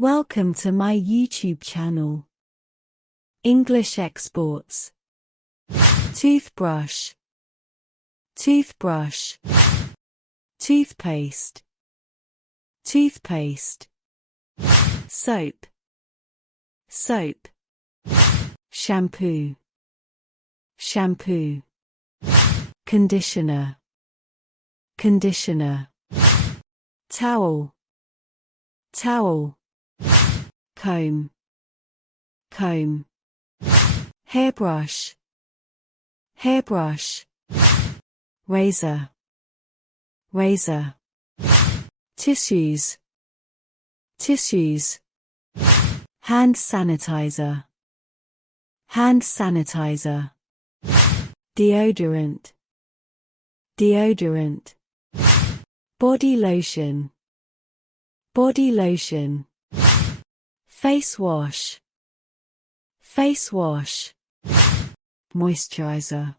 Welcome to my YouTube channel. English exports. Toothbrush, toothbrush. Toothpaste, toothpaste. Soap, soap. Shampoo, shampoo. Conditioner, conditioner. Towel, towel. Comb, comb. Hairbrush, hairbrush. Razor, razor. Tissues, tissues. Hand sanitizer, hand sanitizer. Deodorant, deodorant. Body lotion, body lotion. Face wash, face wash. Moisturizer,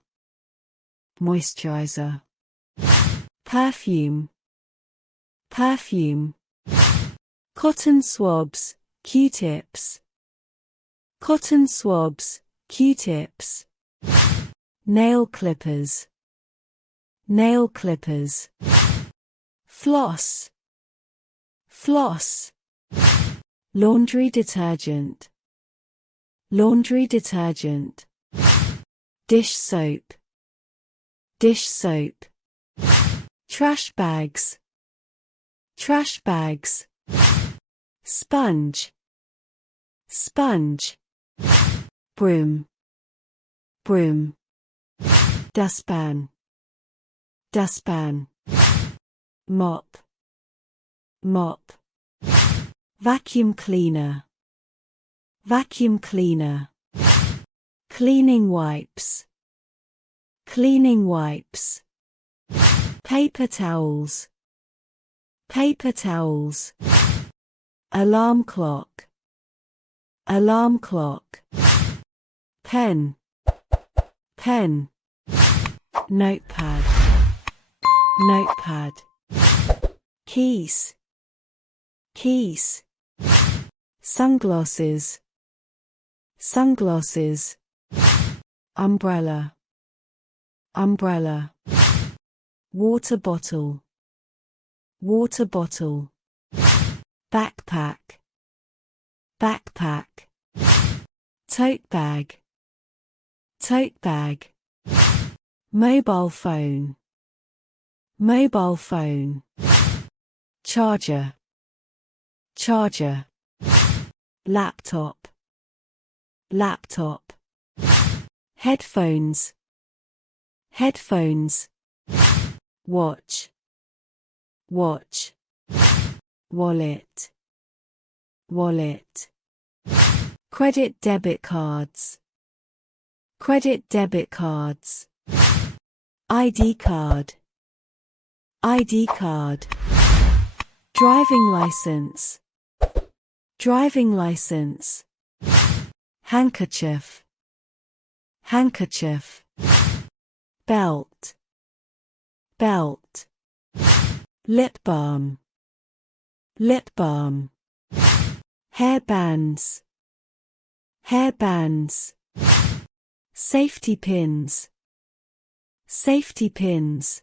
moisturizer. Perfume, perfume. Cotton swabs, Q-tips. Cotton swabs, Q-tips. Nail clippers, nail clippers. Floss, floss. Laundry detergent, laundry detergent. Dish soap, dish soap. Trash bags, trash bags. Sponge, sponge. Broom, broom. Dustpan, dustpan. Mop, mop. Vacuum cleaner, vacuum cleaner. Cleaning wipes, cleaning wipes. Paper towels, paper towels. Alarm clock, alarm clock. Pen, pen. Notepad, notepad. Keys, keys. Sunglasses, sunglasses. Umbrella, umbrella. Water bottle, water bottle. Backpack, backpack. Tote bag, tote bag. Mobile phone, mobile phone. Charger, charger. Laptop, laptop. Headphones, headphones. Watch, watch. Wallet, wallet. Credit debit cards, credit debit cards. ID card, ID card. Driving license, driving license. Handkerchief, handkerchief. Belt, belt. Lip balm, lip balm. Hairbands, hairbands. Safety pins, safety pins.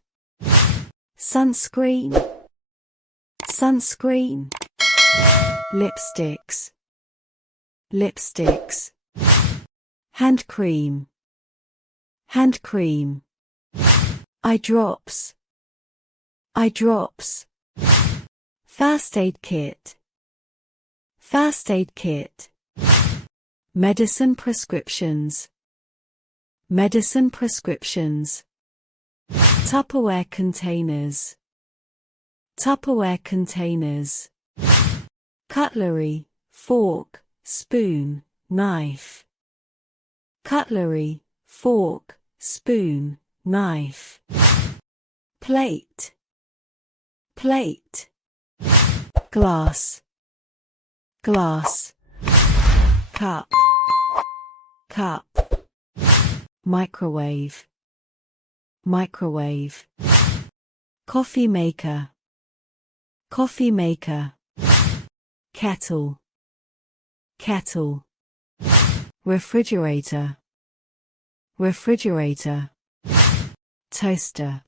Sunscreen, sunscreen. Lipsticks, lipsticks. Hand cream, hand cream. Eye drops, eye drops. First aid kit, first aid kit. Medicine prescriptions, medicine prescriptions. Tupperware containers, Tupperware containers. Cutlery, fork, spoon, knife. Cutlery, fork, spoon, knife. Plate, plate. Glass, glass. Cup, cup. Microwave, microwave. Coffee maker, coffee maker. Kettle, kettle, refrigerator, refrigerator, toaster,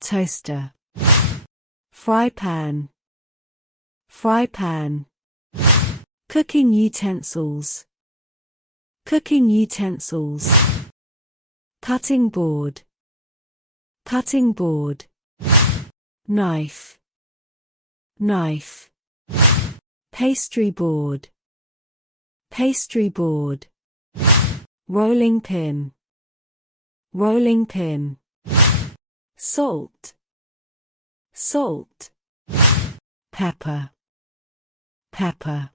toaster, fry pan, fry pan, cooking utensils, cooking utensils, cutting board, cutting board, knife, knife, pastry board, pastry board, rolling pin, rolling pin, salt, salt, pepper, pepper,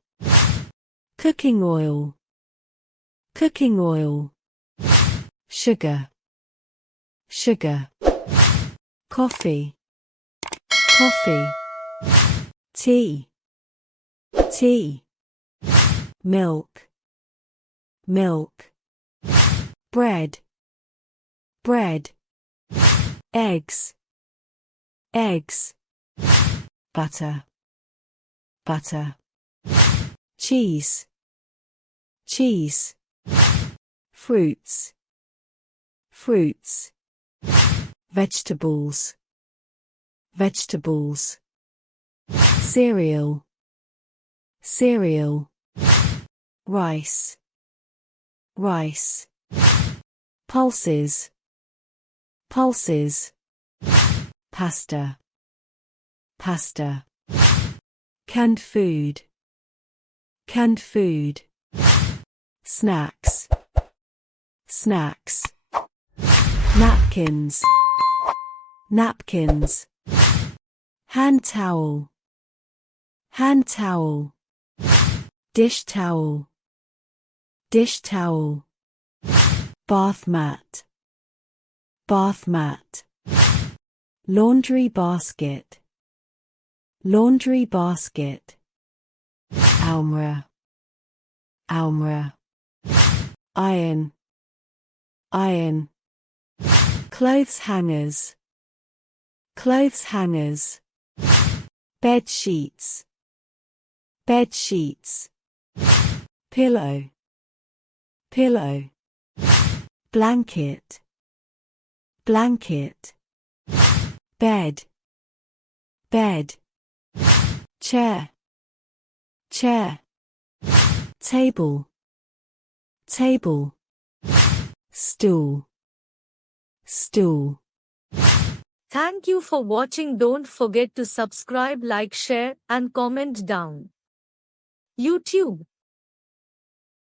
cooking oil, cooking oil, sugar, sugar, coffee, coffee, tea, tea, milk, milk, bread, bread, eggs, eggs, butter, butter, cheese, cheese, fruits, fruits, vegetables, vegetables, cereal, cereal, rice, rice, pulses, pulses, pasta, pasta, canned food, canned food, snacks, snacks, napkins, napkins, hand towel, hand towel, dish towel, dish towel, bath mat, bath mat, laundry basket, laundry basket, almirah, almirah, iron, iron, clothes hangers, clothes hangers, bed sheets, bed sheets, pillow, pillow, blanket, blanket, bed, bed, chair, chair, table, table, stool, stool. Thank you for watching. Don't forget to subscribe, like, share, and comment down. YouTube.